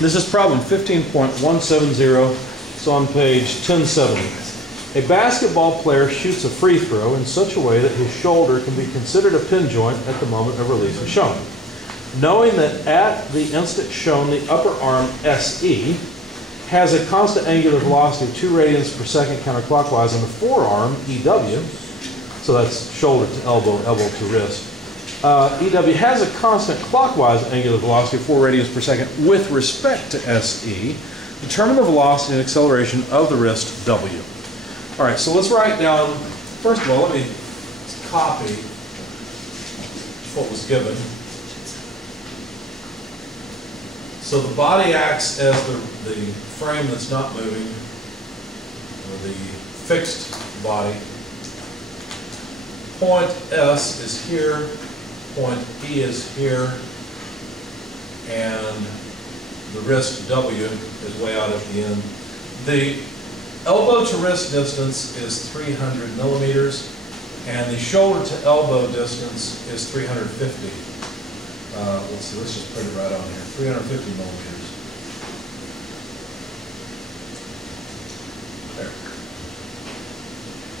This is problem 15.170. It's on page 1070. A basketball player shoots a free throw in such a way that his shoulder can be considered a pin joint at the moment of release is shown. Knowing that at the instant shown, the upper arm, SE, has a constant angular velocity of 2 radians per second counterclockwise, and the forearm, EW, so that's shoulder to elbow, elbow to wrist, EW has a constant clockwise angular velocity of 4 radians per second with respect to SE. Determine the velocity and acceleration of the wrist W. All right, so let's write down, first of all, let me copy what was given. So the body acts as the frame that's not moving, or the fixed body. Point S is here, point E is here, and the wrist W is way out at the end. The elbow to wrist distance is 300 millimeters, and the shoulder to elbow distance is 350. Let's see, let's just put it right on here, 350 millimeters. There.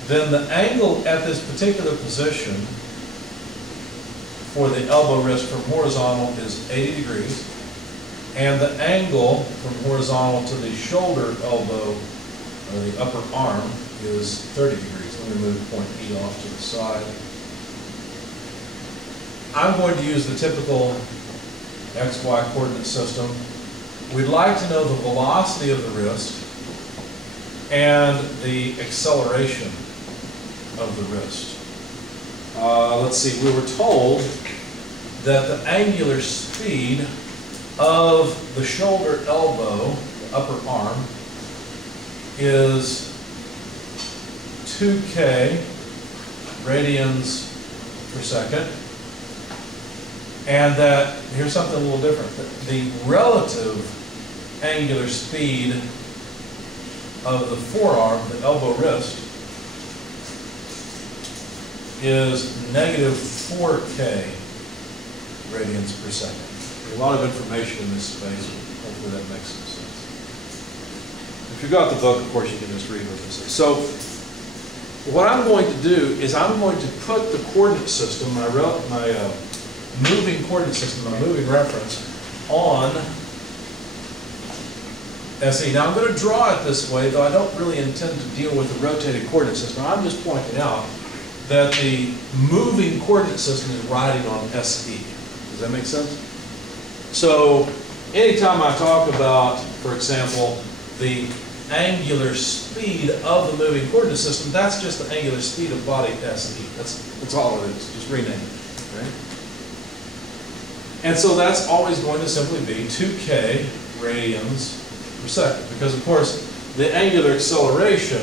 Then the angle at this particular position for the elbow wrist from horizontal is 80 degrees, and the angle from horizontal to the shoulder elbow, or the upper arm, is 30 degrees. Let me move point E off to the side. I'm going to use the typical XY coordinate system. We'd like to know the velocity of the wrist and the acceleration of the wrist. Let's see, we were told that the angular speed of the shoulder elbow, the upper arm, is 2K radians per second. And that, here's something a little different, the relative angular speed of the forearm, the elbow wrist, is negative 4K radians per second. A lot of information in this space, hopefully that makes some sense. If you've got the book, of course, you can just read what this is. So, what I'm going to do is I'm going to put the coordinate system, my moving coordinate system, my moving reference, on SE. Now I'm going to draw it this way, though I don't really intend to deal with the rotated coordinate system. I'm just pointing out that the moving coordinate system is riding on SE. Does that make sense? So anytime I talk about, for example, the angular speed of the moving coordinate system, that's just the angular speed of body SE. That's all it is. Just rename it. Right? And so that's always going to simply be 2K radians per second, because of course the angular acceleration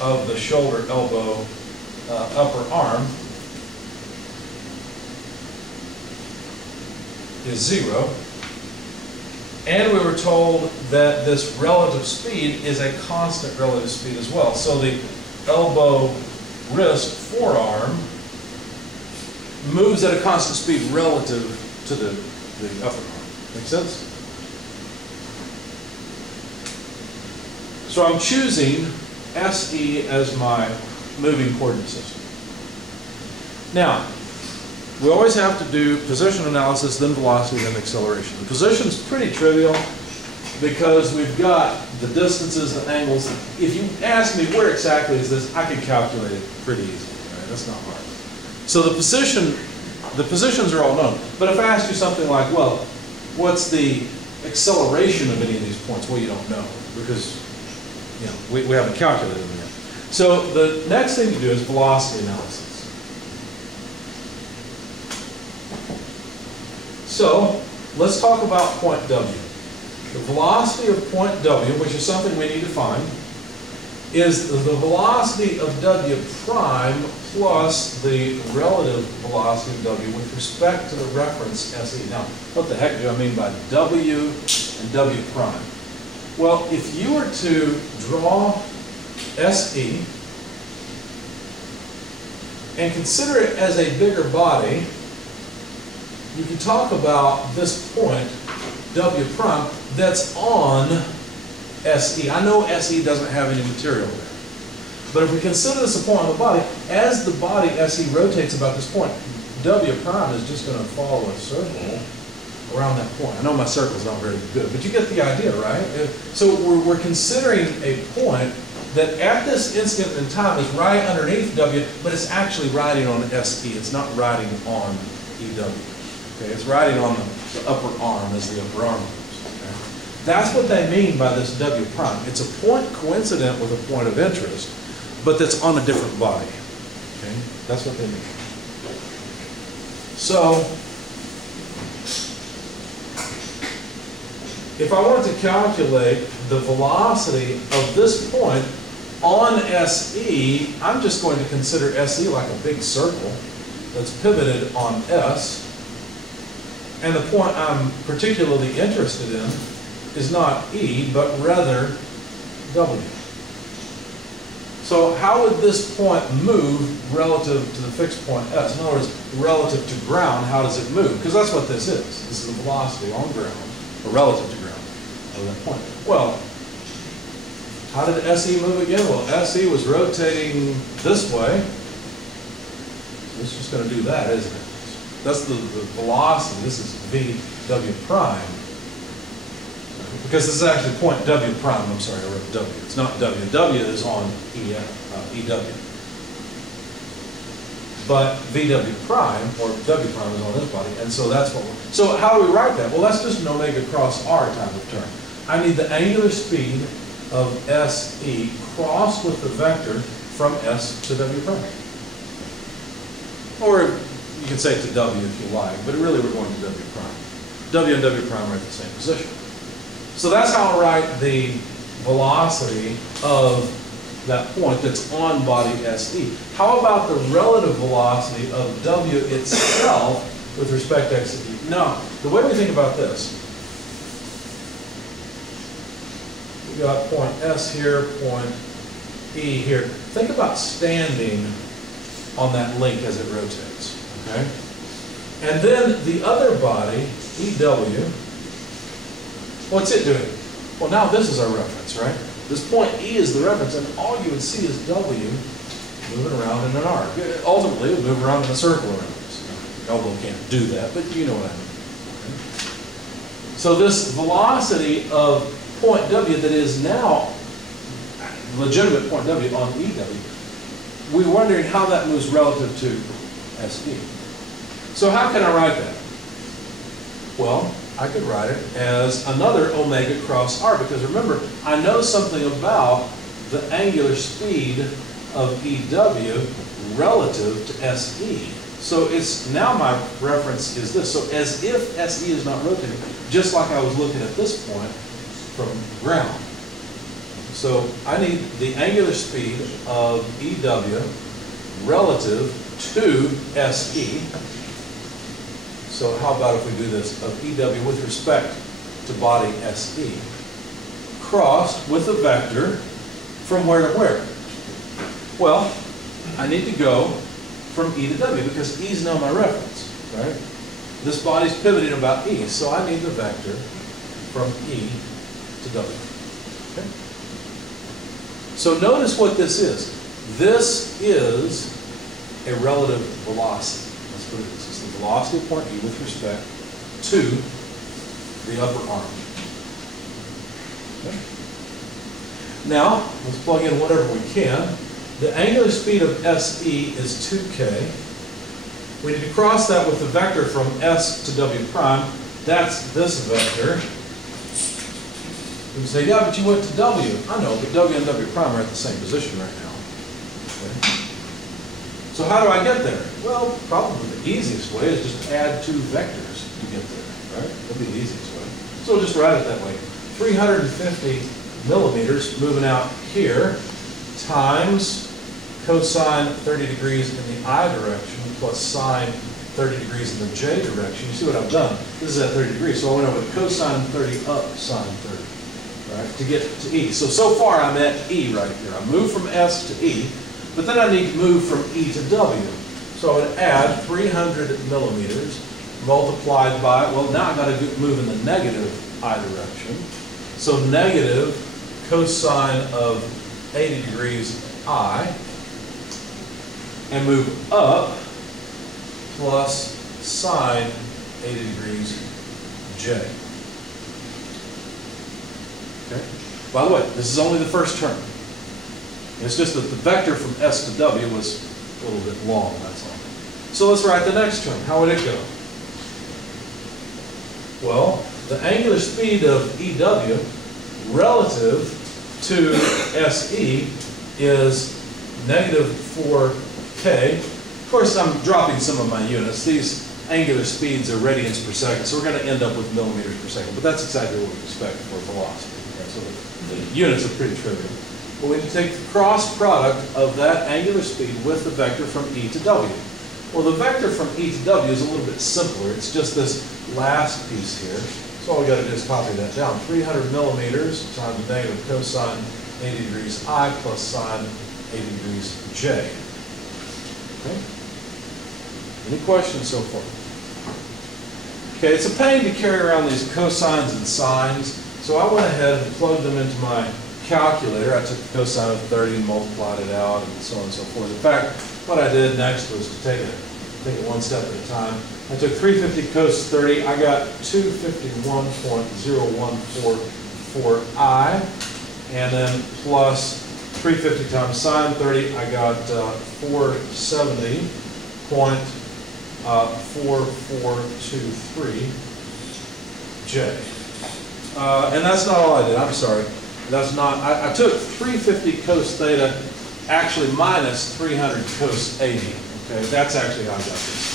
of the shoulder, elbow, upper arm is 0. And we were told that this relative speed is a constant relative speed as well. So the elbow, wrist, forearm moves at a constant speed relative to the upper arm. Make sense? So I'm choosing SE as my moving coordinate system. Now, we always have to do position analysis, then velocity, then acceleration. The position is pretty trivial because we've got the distances, the angles. If you ask me where exactly is this, I can calculate it pretty easily. Right? That's not hard. So the positions are all known. But if I asked you something like, well, what's the acceleration of any of these points? Well, you don't know because we haven't calculated them yet. So the next thing to do is velocity analysis. So let's talk about point W. The velocity of point W, which is something we need to find, is the velocity of W prime plus the relative velocity of W with respect to the reference SE. Now, what the heck do I mean by W and W prime? Well, if you were to draw SE and consider it as a bigger body, you can talk about this point, W prime, that's on SE. I know SE doesn't have any material there. But if we consider this a point on the body, as the body SE rotates about this point, W prime is just going to follow a circle around that point. I know my circle's not very good, but you get the idea, right? So we're considering a point that at this instant in time is right underneath W, but it's actually riding on SE. It's not riding on EW. Okay? It's riding on the upper arm as the upper arm moves. Okay? That's what they mean by this W prime. It's a point coincident with a point of interest, but that's on a different body. Okay? That's what they mean. So, if I wanted to calculate the velocity of this point on SE, I'm just going to consider SE like a big circle that's pivoted on S. And the point I'm particularly interested in is not E, but rather W. So how would this point move relative to the fixed point S? In other words, relative to ground, how does it move? Because that's what this is. This is the velocity on ground, or relative to ground of that point. Well, how did SE move again? Well, SE was rotating this way. So it's just going to do that, isn't it? That's the velocity. This is VW prime. Because this is actually point W prime. I'm sorry, I wrote W. It's not W. W is on EW. But VW prime, or W prime, is on this body. And so that's what we're... So how do we write that? Well, that's just an omega cross R type of term. I need the angular speed of SE crossed with the vector from S to W prime. Or you can say to W if you like, but really we're going to W prime. W and W prime are at the same position. So that's how I write the velocity of that point that's on body SE. How about the relative velocity of W itself with respect to XE? Now, the way we think about this, we got point S here, point E here. Think about standing on that link as it rotates, okay? And then the other body, EW, what's it doing? Well, now this is our reference, right? This point E is the reference, and all you would see is W moving around in an arc. Ultimately, it would move around in a circle around us. Elbow can't do that, but you know what I mean. Okay? So this velocity of point W that is now legitimate point W on EW, we're wondering how that moves relative to SE. So how can I write that? Well, I could write it as another omega cross R, because remember, I know something about the angular speed of EW relative to SE. So it's now my reference is this. So as if SE is not rotating, just like I was looking at this point from ground. So I need the angular speed of EW relative to SE. So how about if we do this, of EW with respect to body SE, crossed with a vector from where to where? Well, I need to go from E to W, because E is now my reference, right? This body's pivoting about E, so I need the vector from E to W. Okay? So notice what this is. This is a relative velocity. That's what it is. It's the velocity of point E with respect to the upper arm. Okay? Now, let's plug in whatever we can. The angular speed of SE is 2k. We need to cross that with the vector from S to W prime. That's this vector. You can say, yeah, but you went to W. I know, but W and W prime are at the same position right now. Okay. So how do I get there? Well, probably the easiest way is just to add two vectors to get there, right? That'd be the easiest way. So we'll just write it that way. 350 millimeters moving out here times cosine 30 degrees in the I direction plus sine 30 degrees in the J direction. You see what I've done? This is at 30 degrees, so I went over cosine 30 up sine 30, right, to get to E. So far I'm at E right here. I moved from S to E, but then I need to move from E to W. So I would add 300 millimeters multiplied by, well, now I've got to move in the negative I direction. So negative cosine of 80 degrees I, and move up plus sine 80 degrees J. Okay. By the way, this is only the first term. It's just that the vector from S to W was a little bit long, that's all. So let's write the next term. How would it go? Well, the angular speed of EW relative to SE is negative 4K. Of course, I'm dropping some of my units. These angular speeds are radians per second, so we're going to end up with millimeters per second. But that's exactly what we expect for velocity. Okay? So the units are pretty trivial. But we need to take the cross product of that angular speed with the vector from E to W. Well, the vector from E to W is a little bit simpler. It's just this last piece here. So all we got to do is copy that down. 300 millimeters times negative cosine 80 degrees I plus sine 80 degrees J. Okay? Any questions so far? Okay, it's a pain to carry around these cosines and sines, so I went ahead and plugged them into my calculator. I took the cosine of 30 and multiplied it out and so on and so forth. In fact, what I did next was to take it one step at a time. I took 350 cos 30, I got 251.014I, and then plus 350 times sine 30, I got 470.4423 J. And that's not all I did, I'm sorry. That's not, I took 350 cos theta actually minus 300 cos 80. Okay, that's actually how I got this.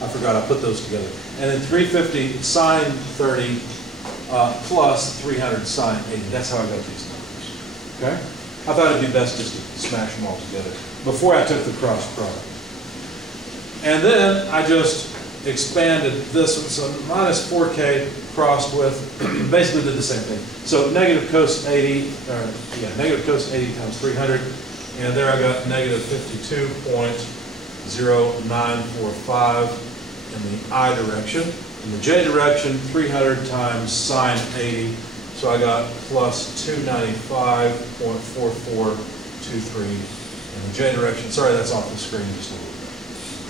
I forgot I put those together. And then 350 sine 30 plus 300 sine 80. That's how I got these numbers. Okay? I thought it'd be best just to smash them all together before I took the cross product. And then I just expanded this one, so minus 4K crossed with, basically did the same thing. So negative cos 80, negative cos 80 times 300, and there I got negative 52.0945 in the I direction. In the J direction, 300 times sine 80, so I got plus 295.4423 in the J direction. Sorry, that's off the screen just a little bit.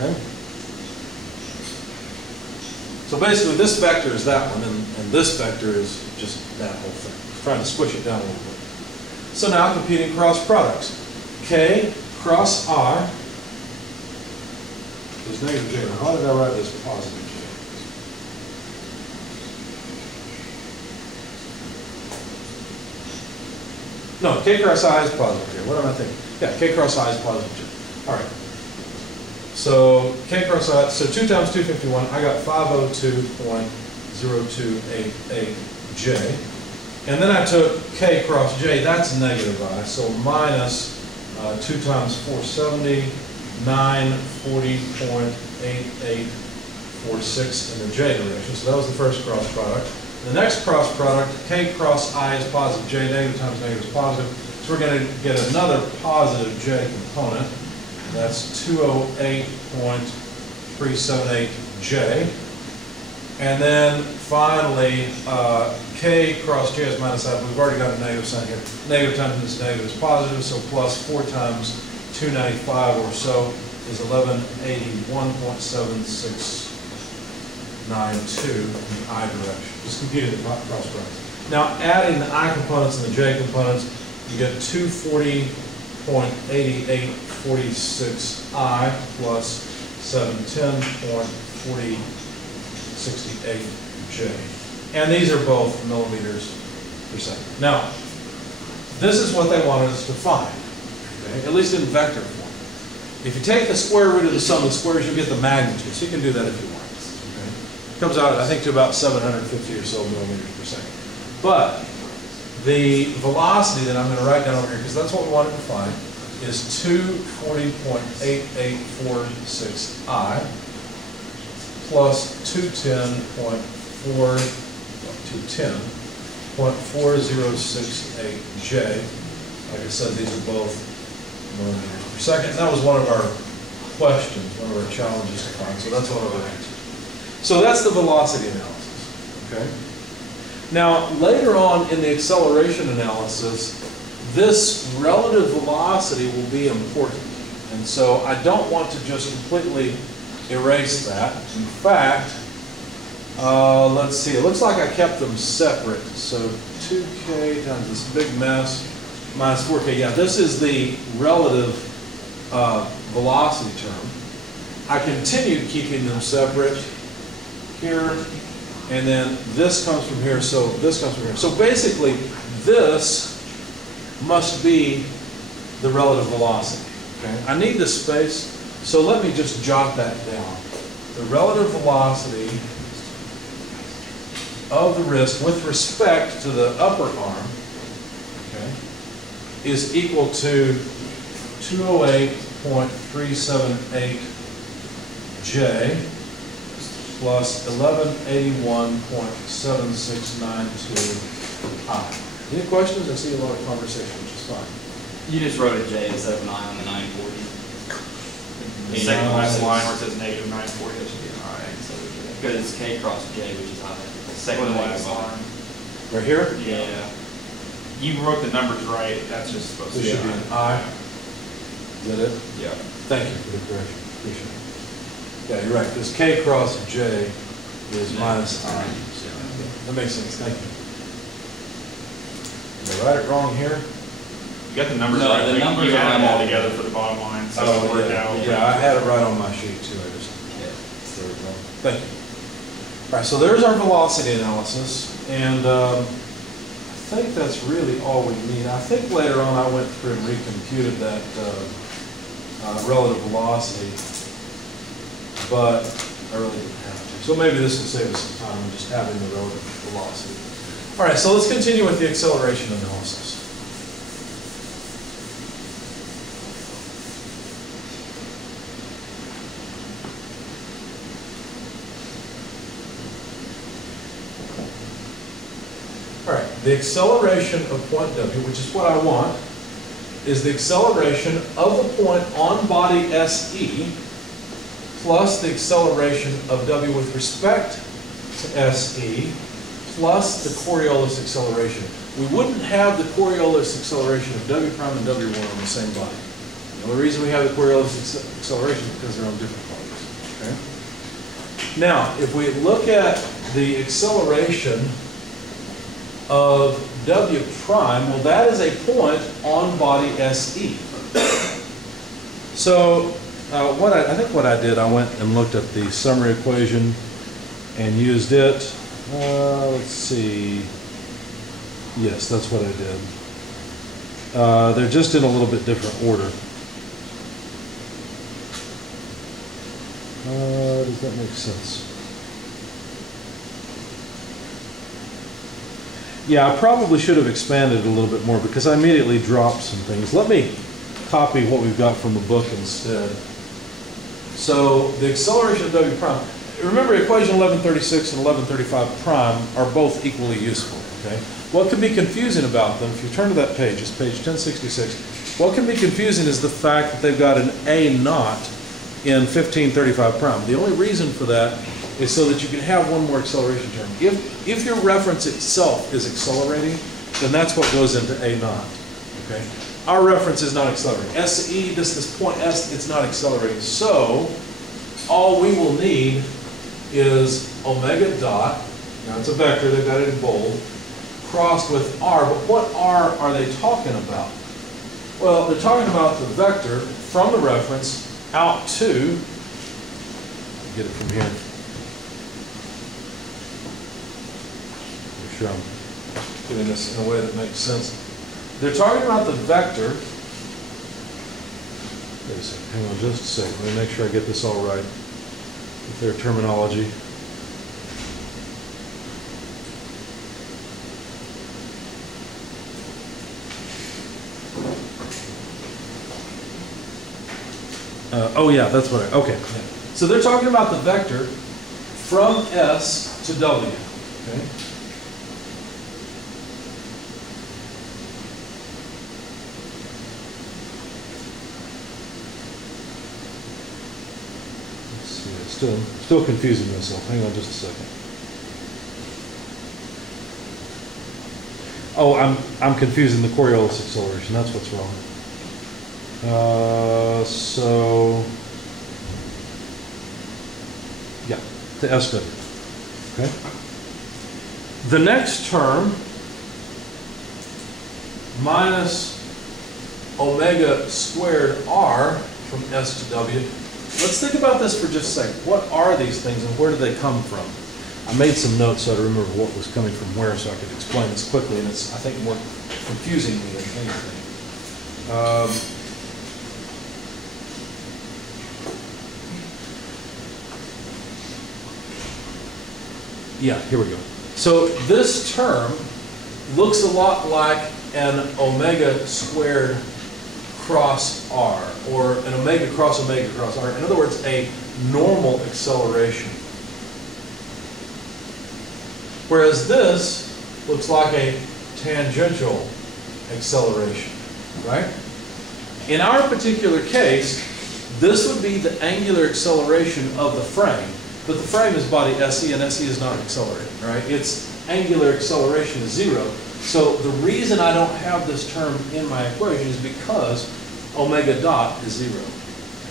Okay? So basically, this vector is that one, and this vector is just that whole thing. Just trying to squish it down a little bit. So now competing cross products. K cross R is negative J. Now, why did I write this positive J? No, K cross I is positive J. What am I thinking? Yeah, K cross I is positive J. All right. So K cross I, so 2 times 251, I got 502.0288 J. And then I took K cross J, that's negative I, so minus 2 times 470, 940.8846 in the J direction. So that was the first cross product. The next cross product, K cross I is positive J, negative times negative is positive. So we're going to get another positive J component. That's 208.378 J. And then finally, K cross J is minus I. We've already got a negative sign here. Negative times this negative is positive, so plus 4 times 295 or so is 1181.7692 in the I direction. Just computing the cross products. Now, adding the I components and the J components, you get 240.8846I plus 710.4068 J. And these are both millimeters per second. Now, this is what they wanted us to find, okay? At least in vector form. If you take the square root of the sum of the squares, you'll get the magnitude. So you can do that if you want. Okay? It comes out, I think, to about 750 or so millimeters per second. But the velocity that I'm going to write down over here, because that's what we wanted to find, is 240.8846I plus 210.4068J. Like I said, these are both millimeters per second. And that was one of our questions, one of our challenges to find. So that's one of our answers. So that's the velocity analysis, okay? Now, later on in the acceleration analysis, this relative velocity will be important. And so I don't want to just completely erase that. In fact, let's see, it looks like I kept them separate. So 2K times this big mess minus 4K. Yeah, this is the relative velocity term. I continued keeping them separate here, and then this comes from here, so this comes from here. So basically, this must be the relative velocity. Okay? I need this space, so let me just jot that down. The relative velocity of the wrist with respect to the upper arm, okay, is equal to 208.378 J plus 1181.7692 I. Any questions? I see a lot of conversation, which is fine. You just wrote a J instead of an I on the 940. The second last line where it says negative 940, that should be an I. Because it's K cross J, which is I. Second to last line. Right here? Yeah. You wrote the numbers right. That's just supposed to This be should be an I. Is that it? Yeah. Thank you for the correction. Appreciate it. Yeah, you're right. Because K cross J is minus I. That makes sense. Thank you. Did I write it wrong here? You got the numbers No, right. the numbers you are add them right. all together for the bottom line, so it worked out. Yeah, I had it right on my sheet too. I just threw it wrong. Thank you. All right, so there's our velocity analysis, and I think that's really all we need. I think later on I went through and recomputed that relative velocity, but I really didn't have to. So maybe this will save us some time in just having the relative velocity. All right, so let's continue with the acceleration analysis. All right, the acceleration of point W, which is what I want, is the acceleration of the point on body SE plus the acceleration of W with respect to SE plus the Coriolis acceleration. We wouldn't have the Coriolis acceleration of W prime and W1 on the same body. The only reason we have the Coriolis acceleration is because they're on different bodies. Okay? Now, if we look at the acceleration of W prime, well, that is a point on body SE. So I think what I did, I went and looked at the summary equation and used it. Let's see. Yes, that's what I did. They're just in a little bit different order. Does that make sense? Yeah, I probably should have expanded a little bit more because I immediately dropped some things. Let me copy what we've got from the book instead. So the acceleration of W prime, remember equation 1136 and 1135 prime are both equally useful. Okay? What can be confusing about them, if you turn to that page, it's page 1066, what can be confusing is the fact that they've got an A naught in 1535 prime. The only reason for that is so that you can have one more acceleration term. If your reference itself is accelerating, then that's what goes into A naught. Okay? Our reference is not accelerating. SE, this point S, it's not accelerating. So all we will need is omega dot, now it's a vector, they've got it in bold, crossed with R. But what R are they talking about? Well, they're talking about the vector from the reference out to, get it from here. Make sure I'm doing this in a way that makes sense. They're talking about the vector. Wait a second, hang on just a second. Let me make sure I get this all right with their terminology. Oh yeah, that's what okay. Yeah. So they're talking about the vector from S to W. Okay. Let's see this. Still confusing myself. Hang on just a second. Oh, I'm confusing the Coriolis acceleration. That's what's wrong. So yeah, to SW. Okay. The next term, minus omega squared r from S to W. Let's think about this for just a second. What are these things and where do they come from? I made some notes so I remember what was coming from where so I could explain this quickly, and it's, I think, more confusing me than anything. Yeah, here we go. So this term looks a lot like an omega squared cross r, or an omega cross r. In other words, a normal acceleration. Whereas this looks like a tangential acceleration, right? In our particular case, this would be the angular acceleration of the frame, but the frame is body SE, and SE is not accelerating, right? Its angular acceleration is 0. So the reason I don't have this term in my equation is because omega dot is 0. Okay,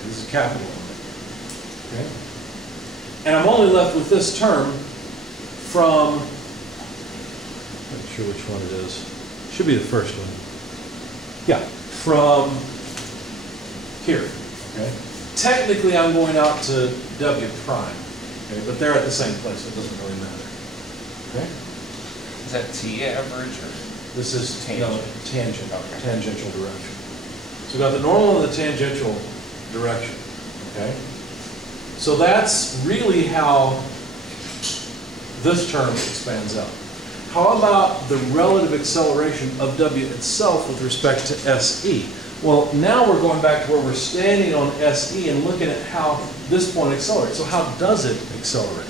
this is capital omega. Okay? And I'm only left with this term from, I'm not sure which one it is. Should be the first one. Yeah, from here. Okay? Technically, I'm going out to W prime. Okay, but they're at the same place, so it doesn't really matter. Okay? Is that T average or? This is Tangent. no, tangent, Okay. tangential direction. So we've got the normal and the tangential direction. Okay? So that's really how this term expands out. How about the relative acceleration of W itself with respect to SE? Well, now we're going back to where we're standing on SE and looking at how this point accelerates. So how does it accelerate?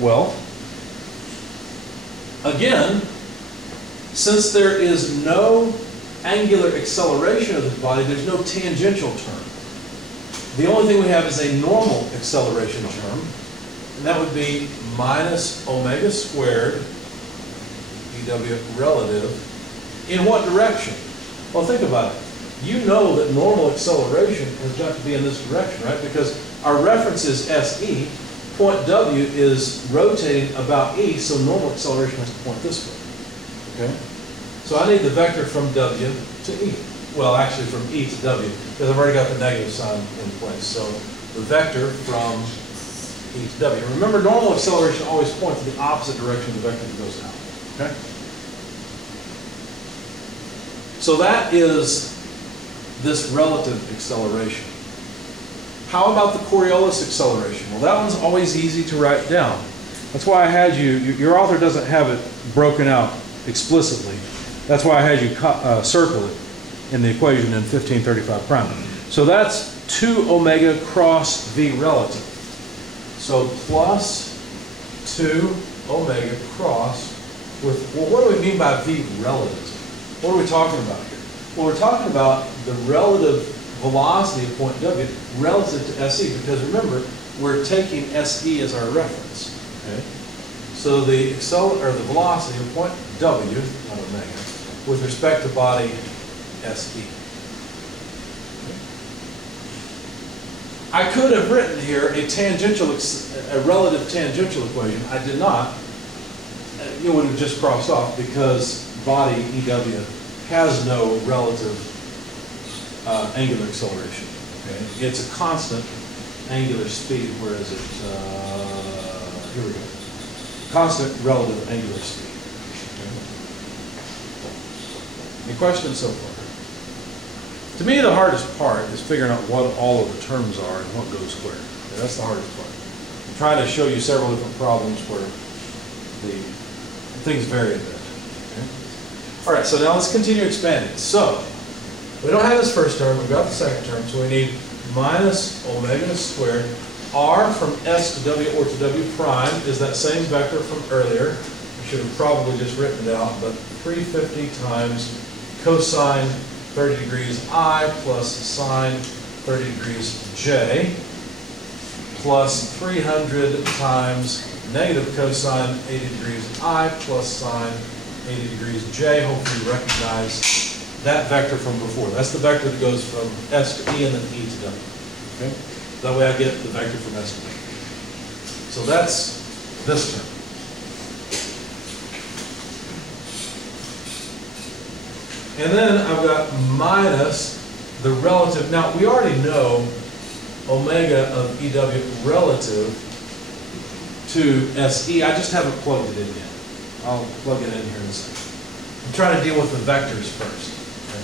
Well, again, since there is no angular acceleration of the body, there's no tangential term. The only thing we have is a normal acceleration term, and that would be minus omega squared dW relative. In what direction? Well, think about it. You know that normal acceleration has got to be in this direction, right? Because our reference is SE. Point W is rotating about E, so normal acceleration has to point this way. Okay? So I need the vector from W to E. Well, actually from E to W, because I've already got the negative sign in place. So the vector from E to W. Remember, normal acceleration always points in the opposite direction of the vector that goes out. Okay? So that is this relative acceleration. How about the Coriolis acceleration? Well, that one's always easy to write down. That's why I had you, your author doesn't have it broken out explicitly. That's why I had you circle it in the equation in 1535 prime. So that's 2 omega cross V relative. So plus 2 omega cross with, well, what do we mean by V relative? What are we talking about here? Well, we're talking about the relative velocity of point W relative to SE, because remember, we're taking SE as our reference. Okay? So the velocity of point W, not omega, with respect to body SE. Okay? I could have written here a relative tangential equation. I did not. It would have just crossed off because body EW has no relative angular acceleration. Okay? It's a constant angular speed. Where is it? Here we go. Constant relative angular speed. Okay? Any questions so far? To me, the hardest part is figuring out what all of the terms are and what goes where. Okay, that's the hardest part. I'm trying to show you several different problems where the things vary a bit. Okay? All right, so now let's continue expanding. So, we don't have this first term, we've got the second term, so we need minus omega squared. R from S to W or to W prime is that same vector from earlier. I should have probably just written it out, but 350 times cosine 30 degrees I plus sine 30 degrees J. plus 300 times negative cosine 80 degrees I plus sine 80 degrees J. Hopefully you recognize that vector from before. That's the vector that goes from S to E and then E to W. Okay? That way I get the vector from S to E. So that's this term. And then I've got minus the relative. Now, we already know omega of EW relative to SE. I just haven't plugged it in yet. I'll plug it in here in a second. I'm trying to deal with the vectors first. Okay?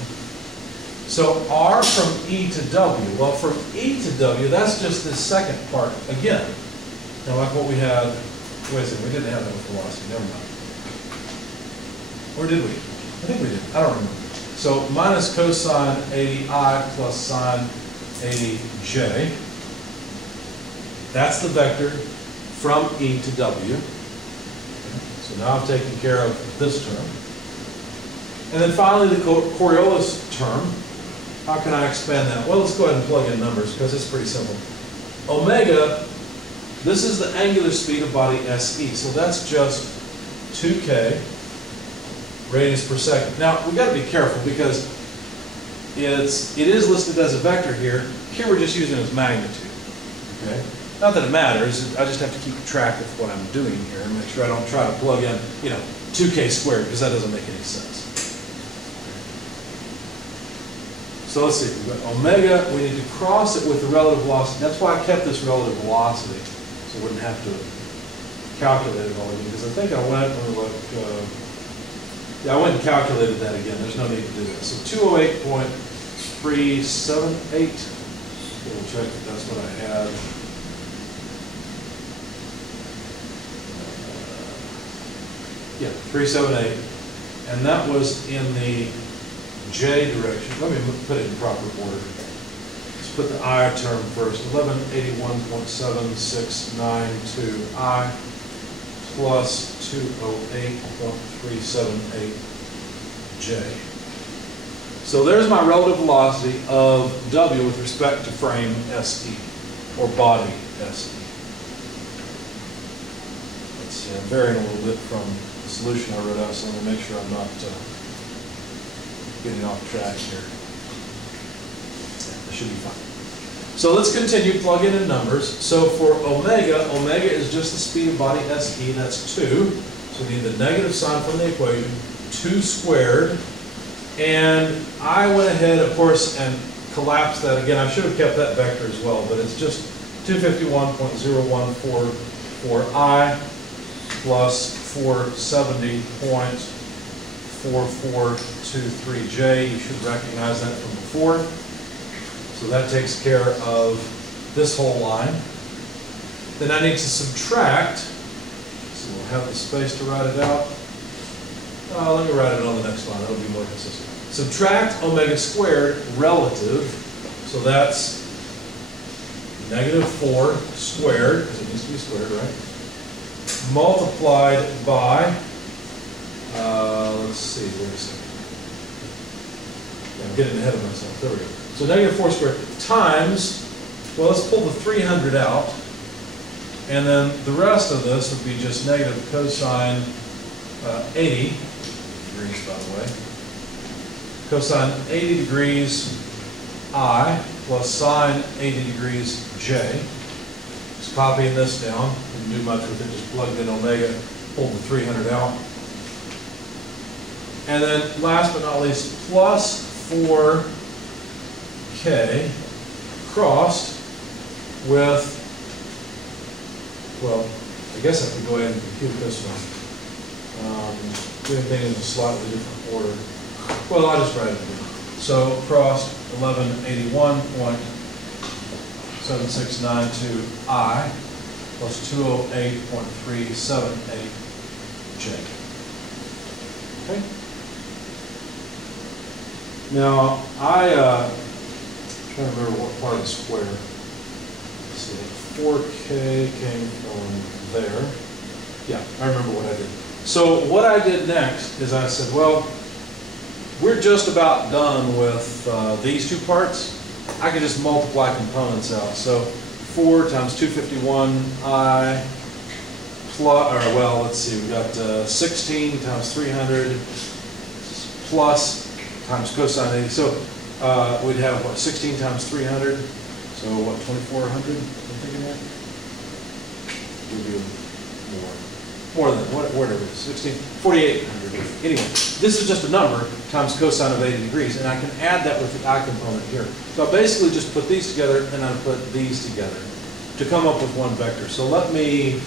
So R from E to W. Well, from E to W, that's just this second part again. Now, like what we had, wait a second, we didn't have that with velocity, never mind. Or did we? I think we did, I don't remember. So minus cosine 80I plus sine 80J. That's the vector from E to W. So now I've taken care of this term. And then finally the Coriolis term. How can I expand that? Well, let's go ahead and plug in numbers because it's pretty simple. Omega, this is the angular speed of body SE. So that's just 2K radians per second. Now, we've got to be careful because it is listed as a vector here. Here we're just using it as magnitude. Okay? Not that it matters. I just have to keep track of what I'm doing here and make sure I don't try to plug in, 2K squared because that doesn't make any sense. So let's see. We've got omega. We need to cross it with the relative velocity. That's why I kept this relative velocity, so I wouldn't have to calculate it all again. Because I think I went and I went and calculated that again. There's no need to do that. So 208.378. We'll check that that's what I had. Yeah, 378. And that was in the J direction. Let me put it in proper order. Let's put the I term first. 1181.7692I plus 208.378J. So there's my relative velocity of W with respect to frame SE, or body SE. Let's see, I'm varying a little bit from the solution I wrote out, so let me make sure I'm not getting off track here. That should be fine. So let's continue plugging in numbers. So for omega is just the speed of body SE, that's 2. So we need the negative sign from the equation, 2 squared. And I went ahead, of course, and collapsed that again. I should have kept that vector as well, but it's just 251.0144I plus 470.4423J. You should recognize that from before. So that takes care of this whole line. Then I need to subtract. So we'll have the space to write it out. Let me write it on the next line. That'll be more consistent. Subtract omega squared relative. So that's negative 4 squared, because it needs to be squared, right? Multiplied by, let's see, wait a second. Yeah, I'm getting ahead of myself. There we go. So negative 4 squared times, well, let's pull the 300 out. And then the rest of this would be just negative cosine 80 degrees, by the way. Cosine 80 degrees I plus sine 80 degrees J. Just copying this down. Didn't do much with it, just plugged in omega, pulled the 300 out. And then last but not least, plus 4K crossed with, well, I guess I could go ahead and compute this one. Doing things in a slightly different order. Well, I'll just write it again. So crossed 1181.7692I plus 208.378J. Okay. Now, I'm trying to remember what part of the square. Let's see, 4K came from there. Yeah, I remember what I did. So what I did next is I said, well, we're just about done with these two parts. I can just multiply components out. So 4 times 251i plus, or well, let's see, we've got 16 times 300 plus times cosine 80. So we'd have, what, 16 times 300? So what, 2,400? I'm thinking that? We'd do more than, whatever it is, 16, 4,800. Anyway, this is just a number times cosine of 80 degrees, and I can add that with the I component here. So I basically just put these together, and I put these together to come up with one vector. So let me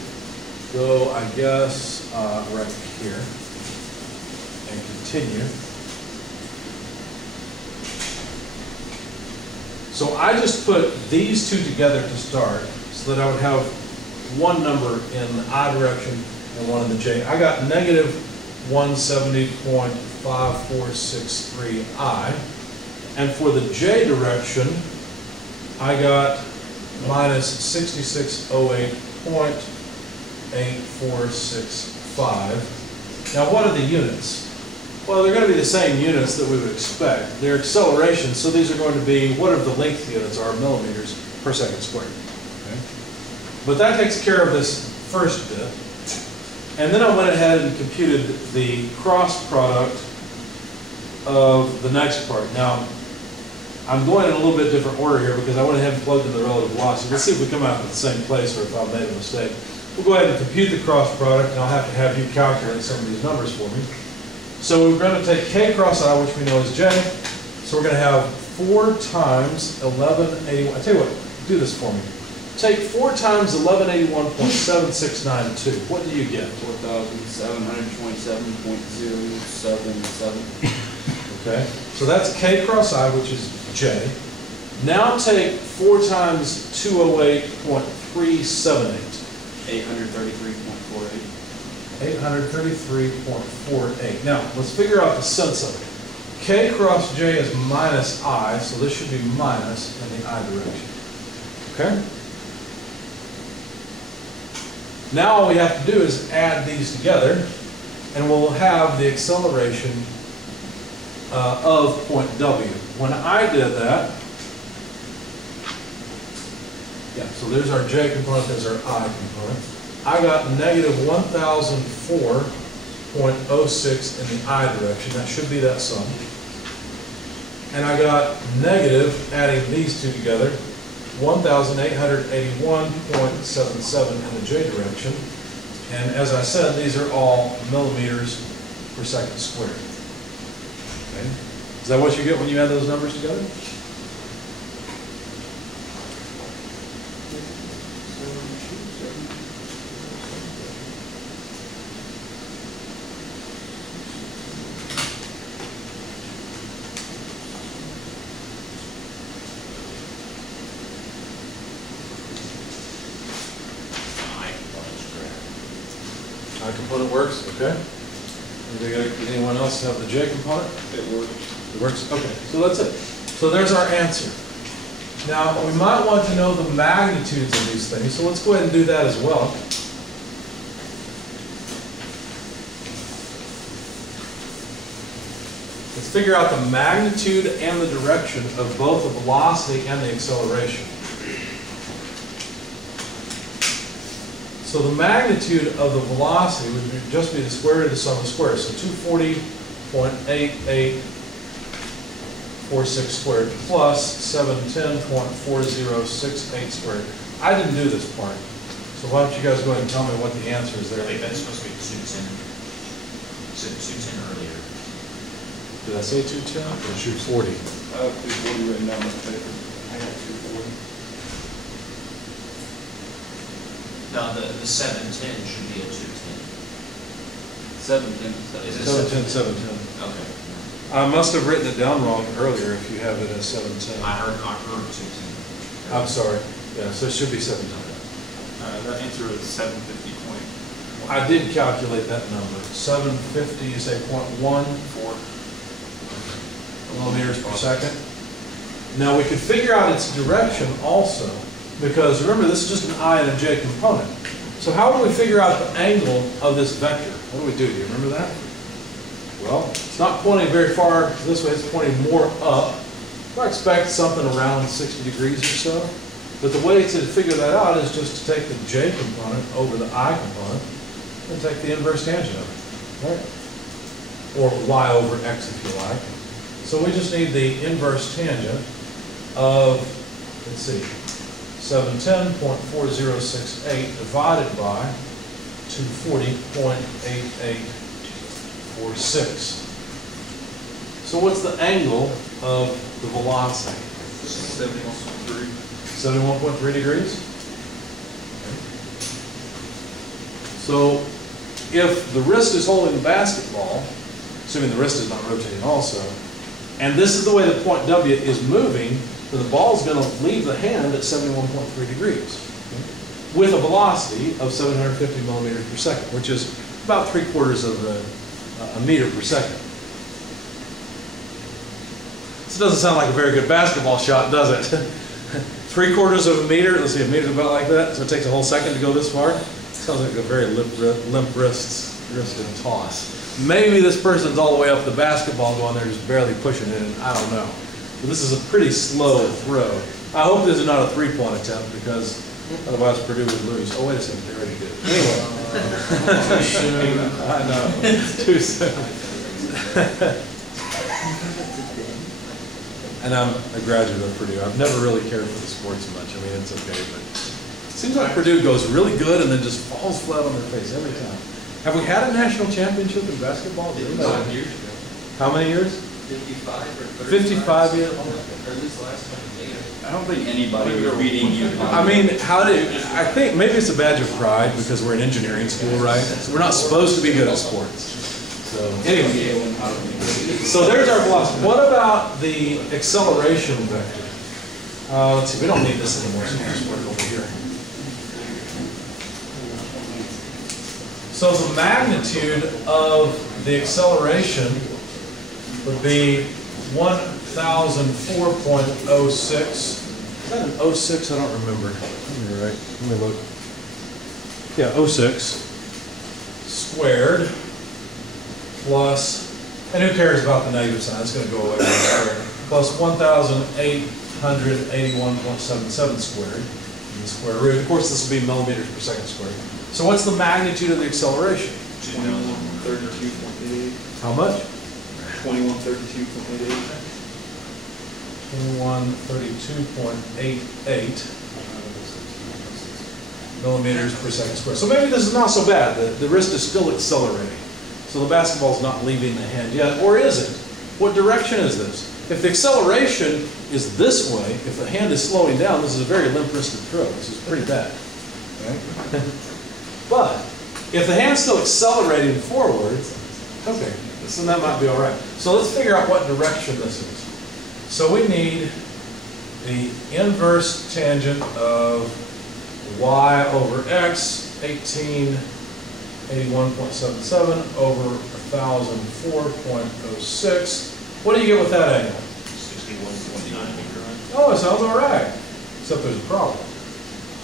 go, I guess, right here, and continue. So I just put these two together to start, so that I would have one number in the I direction and one in the J. I got negative 170.5463I. And for the J direction, I got minus 6608.8465. Now what are the units? Well, they're going to be the same units that we would expect. They're acceleration, so these are going to be whatever the length units are, millimeters per second squared. Okay? But that takes care of this first bit. And then I went ahead and computed the cross product of the next part. Now, I'm going in a little bit different order here because I went ahead and plugged in the relative velocity. Let's see if we come out with the same place or if I've made a mistake. We'll go ahead and compute the cross product, and I'll have to have you calculate some of these numbers for me. So we're going to take K cross I, which we know is J. So we're going to have 4 times 1181. I tell you what, do this for me. Take 4 times 1181.7692. What do you get? 4,727.077. Okay, so that's K cross I, which is J. Now take 4 times 208.378. 833.48. 833.48. Now, let's figure out the sense of it. K cross J is minus I, so this should be minus in the I direction. Okay? Now all we have to do is add these together, and we'll have the acceleration of point W. When I did that, yeah, so there's our J component, there's our I component. I got negative 1,004.06 in the I direction. That should be that sum. And I got negative, adding these two together, 1,881.77 in the J direction. And as I said, these are all millimeters per second squared. Okay. Is that what you get when you add those numbers together? I component works, okay. Anyone else have the J component? It works. It works, okay. So that's it. So there's our answer. Now, we might want to know the magnitudes of these things, so let's go ahead and do that as well. Let's figure out the magnitude and the direction of both the velocity and the acceleration. So the magnitude of the velocity would just be the square root of the sum of squares. So 240.8846 squared plus 710.4068 squared. I didn't do this part. So why don't you guys go ahead and tell me what the answer is there? I think that's supposed to be 210. You said 210 earlier. Did I say 210 or 240? I have 240 written down on the paper. I got 240. No, the 710 should be a 210. 710. Is it 710, 710. Okay. I must have written it down wrong earlier if you have it as 710. I heard 210. I'm sorry. Yeah, so it should be 710. That answer is 750 point. I did calculate that number. 750, you say 0.14 millimeters per second. Now we could figure out its direction also, because remember this is just an I and a J component. So how do we figure out the angle of this vector? What do we do? Do you remember that? Well, it's not pointing very far this way, it's pointing more up. I expect something around 60 degrees or so. But the way to figure that out is just to take the j component over the I component and take the inverse tangent of it, right? Or y over x if you like. So we just need the inverse tangent of, let's see, 710.4068 divided by 240.8846. So what's the angle of the velocity? 71.3. 71.3 degrees. So if the wrist is holding the basketball, assuming the wrist is not rotating also, and this is the way the point W is moving, then the ball is going to leave the hand at 71.3 degrees with a velocity of 750 millimeters per second, which is about 3/4 of a meter per second. This doesn't sound like a very good basketball shot, does it? 3/4 of a meter, let's see, a meter's about like that, so it takes a whole second to go this far. Sounds like a very limp wristed toss. Maybe this person's all the way up the basketball going there just barely pushing it in, I don't know. But this is a pretty slow throw. I hope this is not a three-point attempt because otherwise Purdue would lose. Oh, wait a second, they already did. Anyway. Too soon. I know, too soon. And I'm a graduate of Purdue. I've never really cared for the sports much. I mean, it's okay, but it seems like Purdue goes really good and then just falls flat on their face every time. Have we had a national championship in basketball? 5 years ago. How many years? 55 or 55 years? Or at least last time they did. I don't think anybody was beating UConn. I mean, I think maybe it's a badge of pride because we're an engineering school, right? So we're not supposed to be good at sports. So anyway, so there's our velocity. What about the acceleration vector? Let's see, we don't need this anymore, so we'll just work over here. So the magnitude of the acceleration would be 1004.06. Is that an 06? I don't remember. You're right. Let me look. Yeah, 06 squared plus, and who cares about the negative sign? It's going to go away with the square. Plus 1,881.77 squared in the square root. Of course, this will be millimeters per second squared. So what's the magnitude of the acceleration? 2132.88. How much? 2132.88. 2132.88 millimeters per second squared. So maybe this is not so bad. The wrist is still accelerating. So the basketball is not leaving the hand yet, or is it? What direction is this? If the acceleration is this way, if the hand is slowing down, this is a very limp-wristed throw. This is pretty bad. Right? But if the hand's still accelerating forward, okay, so that might be all right. So let's figure out what direction this is. So we need the inverse tangent of y over x, 1881.77 over 1004.06. What do you get with that angle? 61.9. Oh, it sounds all right. Except there's a problem.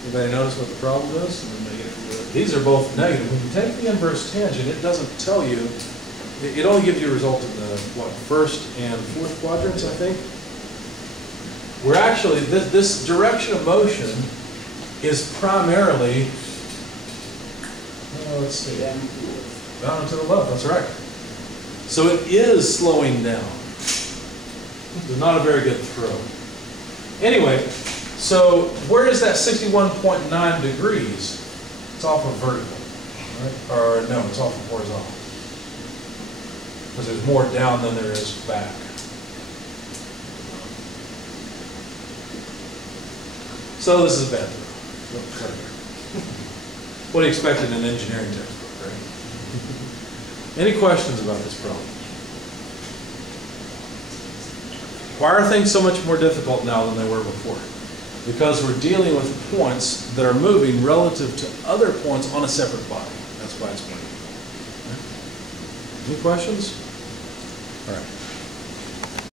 Anybody notice what the problem is? These are both negative. When you take the inverse tangent, it doesn't tell you, it only gives you a result in the, what, first and fourth quadrants, I think? We're actually, this direction of motion is primarily, let's see, down and to the left, that's right. So it is slowing down. It's not a very good throw. Anyway, so where is that 61.9 degrees? It's off of vertical, right? Or no, it's off of horizontal. Because there's more down than there is back. So this is a bad throw. What do you expect in an engineering textbook, right? Any questions about this problem? Why are things so much more difficult now than they were before? Because we're dealing with points that are moving relative to other points on a separate body. That's why it's moving. Any questions? All right.